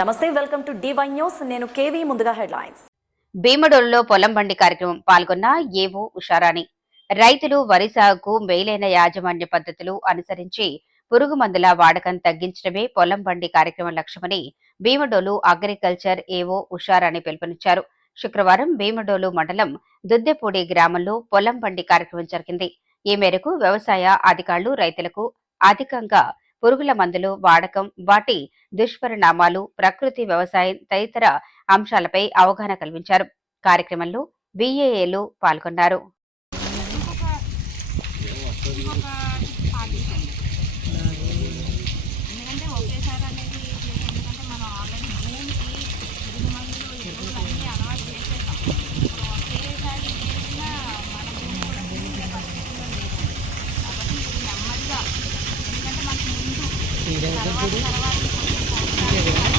నమస్తే welcome to DY news నేను KV ముందుగా హెడ్లైన్స్. భీమడోలులో పొలం బండి కార్యక్రమం పాల్గొన్న ఏవో ఉషారాణి. రైతులు వరి సాగుకు మేలైన యాజమాన్య పద్ధతులు అనుసరించి పురుగు మందుల వాడకం తగ్గించడమే పొలం బండి కార్యక్రమం లక్ష్యమని భీమడోలు అగ్రికల్చర్ ఏవో ఉషారాణి పిలుపునిచ్చారు. శుక్రవారం భీమడోలు మండలం దుద్దెపూడి గ్రామంలో పొలం బండి కార్యక్రమం జరిగింది. ఈ మేరకు వ్యవసాయ అధికారులు రైతులకు అధికంగా పురుగుల మందులు వాడకం వాటి దుష్పరిణామాలు ప్రకృతి వ్యవసాయం తదితర అంశాలపై అవగాహన కల్పించారు. కార్యక్రమంలో బీఏఏలు పాల్గొన్నారు. ఒకేసారి ดีเลยคุณผู้ช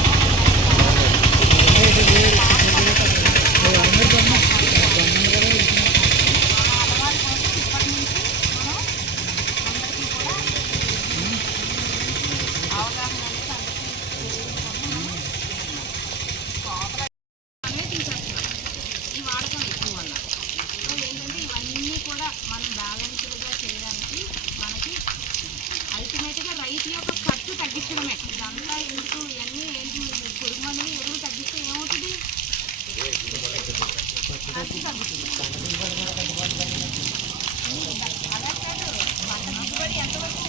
ఇదంతా ఎందుకు ఇవన్నీ ఏంటి? పురుగు మందులు తగ్గిస్తే ఏమవుతుంది? ఖర్చు తగ్గుతుంది. అలా కాదు పంట దిగుబడి ఎంతవరకు